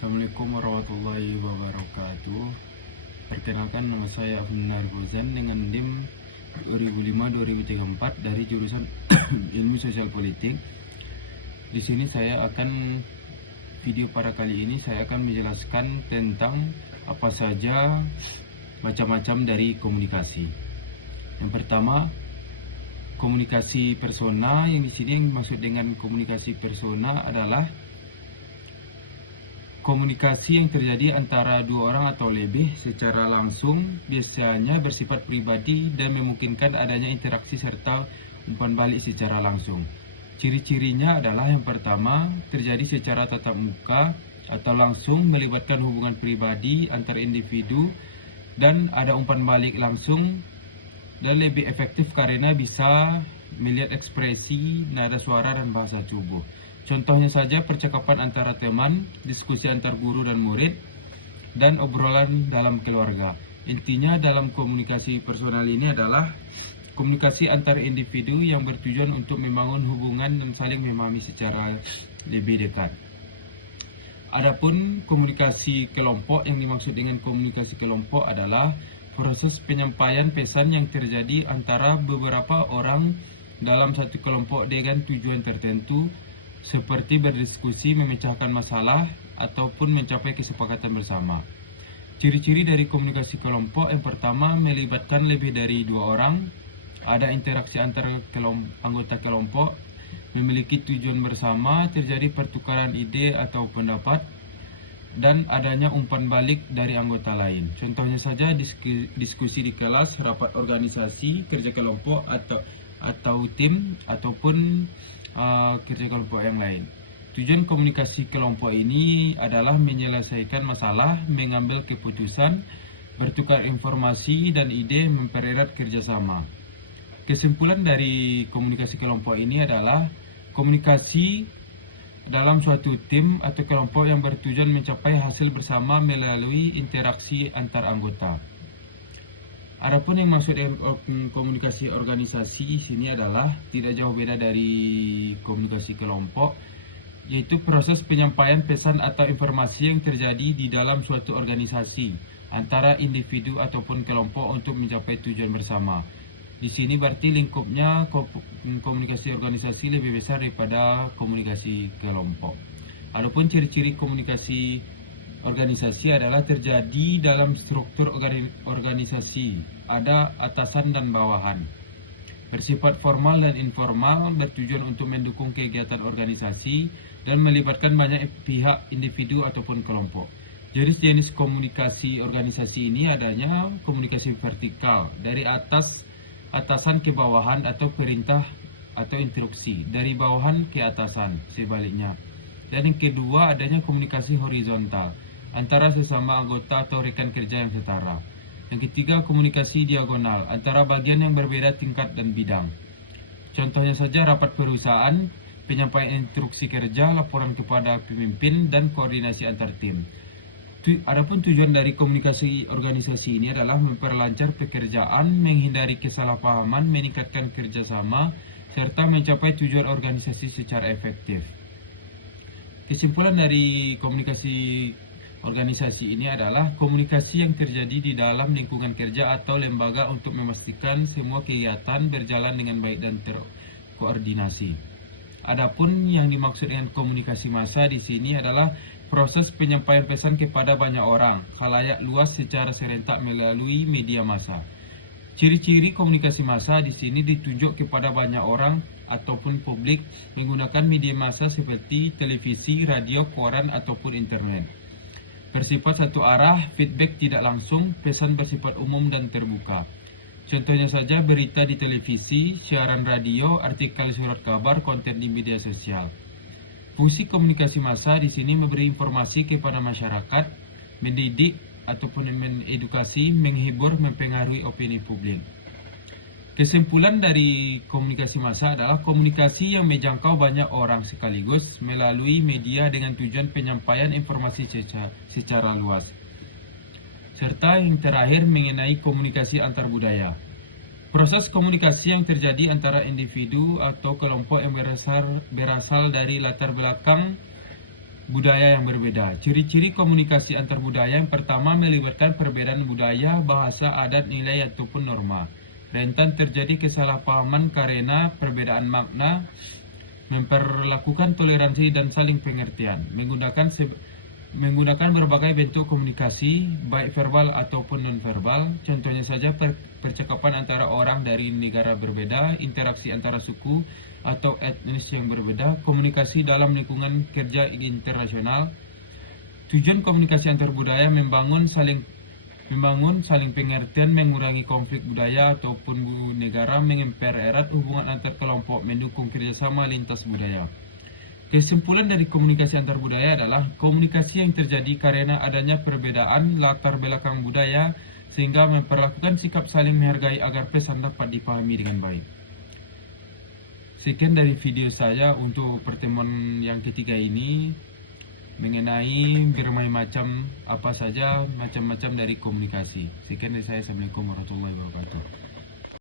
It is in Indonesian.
Assalamualaikum warahmatullahi wabarakatuh. Perkenalkan, nama saya Afnan Fauzan dengan NIM 2005-2034 dari jurusan Ilmu Sosial Politik. Di sini video pada kali ini saya akan menjelaskan tentang apa saja macam-macam dari komunikasi. Yang pertama, komunikasi persona. Yang di sini yang dimaksud dengan komunikasi persona adalah komunikasi yang terjadi antara dua orang atau lebih secara langsung, biasanya bersifat pribadi dan memungkinkan adanya interaksi serta umpan balik secara langsung. Ciri-cirinya adalah yang pertama, terjadi secara tatap muka atau langsung, melibatkan hubungan pribadi antar individu dan ada umpan balik langsung, dan lebih efektif karena bisa melihat ekspresi, nada suara, dan bahasa tubuh. Contohnya saja percakapan antara teman, diskusi antar guru dan murid, dan obrolan dalam keluarga. Intinya dalam komunikasi personal ini adalah komunikasi antar individu yang bertujuan untuk membangun hubungan dan saling memahami secara lebih dekat. Adapun komunikasi kelompok, yang dimaksud dengan komunikasi kelompok adalah proses penyampaian pesan yang terjadi antara beberapa orang dalam satu kelompok dengan tujuan tertentu, seperti berdiskusi, memecahkan masalah, ataupun mencapai kesepakatan bersama. Ciri-ciri dari komunikasi kelompok, yang pertama, melibatkan lebih dari dua orang, ada interaksi antara anggota kelompok, memiliki tujuan bersama, terjadi pertukaran ide atau pendapat, dan adanya umpan balik dari anggota lain. Contohnya saja diskusi di kelas, rapat organisasi, kerja kelompok atau tim, ataupun kerja kelompok yang lain. Tujuan komunikasi kelompok ini adalah menyelesaikan masalah, mengambil keputusan, bertukar informasi dan ide, mempererat kerjasama. Kesimpulan dari komunikasi kelompok ini adalah komunikasi dalam suatu tim atau kelompok yang bertujuan mencapai hasil bersama melalui interaksi antar anggota. Adapun yang maksud komunikasi organisasi di sini adalah tidak jauh beda dari komunikasi kelompok, yaitu proses penyampaian pesan atau informasi yang terjadi di dalam suatu organisasi antara individu ataupun kelompok untuk mencapai tujuan bersama. Di sini berarti lingkupnya komunikasi organisasi lebih besar daripada komunikasi kelompok. Adapun ciri-ciri komunikasi organisasi adalah terjadi dalam struktur organisasi, ada atasan dan bawahan. Bersifat formal dan informal, bertujuan untuk mendukung kegiatan organisasi dan melibatkan banyak pihak, individu ataupun kelompok. Jenis-jenis komunikasi organisasi ini adanya komunikasi vertikal, dari atasan ke bawahan atau perintah atau instruksi, dari bawahan ke atasan, sebaliknya. Dan yang kedua adanya komunikasi horizontal, antara sesama anggota atau rekan kerja yang setara. Yang ketiga, komunikasi diagonal, antara bagian yang berbeda tingkat dan bidang. Contohnya saja rapat perusahaan, penyampaian instruksi kerja, laporan kepada pemimpin, dan koordinasi antar tim. Adapun tujuan dari komunikasi organisasi ini adalah memperlancar pekerjaan, menghindari kesalahpahaman, meningkatkan kerjasama, serta mencapai tujuan organisasi secara efektif. Kesimpulan dari komunikasi organisasi ini adalah komunikasi yang terjadi di dalam lingkungan kerja atau lembaga untuk memastikan semua kegiatan berjalan dengan baik dan terkoordinasi. Adapun yang dimaksud dengan komunikasi massa di sini adalah proses penyampaian pesan kepada banyak orang, khalayak luas secara serentak melalui media massa. Ciri-ciri komunikasi massa di sini ditunjuk kepada banyak orang ataupun publik menggunakan media massa seperti televisi, radio, koran, ataupun internet. Bersifat satu arah, feedback tidak langsung, pesan bersifat umum dan terbuka. Contohnya saja berita di televisi, siaran radio, artikel surat kabar, konten di media sosial. Fungsi komunikasi massa di sini memberi informasi kepada masyarakat, mendidik ataupun mengedukasi, menghibur, mempengaruhi opini publik. Kesimpulan dari komunikasi massa adalah komunikasi yang menjangkau banyak orang sekaligus melalui media dengan tujuan penyampaian informasi secara luas. Serta yang terakhir mengenai komunikasi antar budaya. Proses komunikasi yang terjadi antara individu atau kelompok yang berasal dari latar belakang budaya yang berbeda. Ciri-ciri komunikasi antar budaya yang pertama melibatkan perbedaan budaya, bahasa, adat, nilai, ataupun norma. Rentan terjadi kesalahpahaman karena perbedaan makna, memperlakukan toleransi dan saling pengertian, menggunakan berbagai bentuk komunikasi, baik verbal ataupun non-verbal. Contohnya saja percakapan antara orang dari negara berbeda, interaksi antara suku atau etnis yang berbeda, komunikasi dalam lingkungan kerja internasional. Tujuan komunikasi antar budaya membangun saling pengertian, mengurangi konflik budaya ataupun negara, mempererat hubungan antar kelompok, mendukung kerjasama lintas budaya. Kesimpulan dari komunikasi antar budaya adalah komunikasi yang terjadi karena adanya perbedaan latar belakang budaya sehingga memperlakukan sikap saling menghargai agar pesan dapat dipahami dengan baik. Sekian dari video saya untuk pertemuan yang ketiga ini mengenai berbagai macam dari komunikasi. Sekian dari saya. Assalamualaikum warahmatullahi wabarakatuh.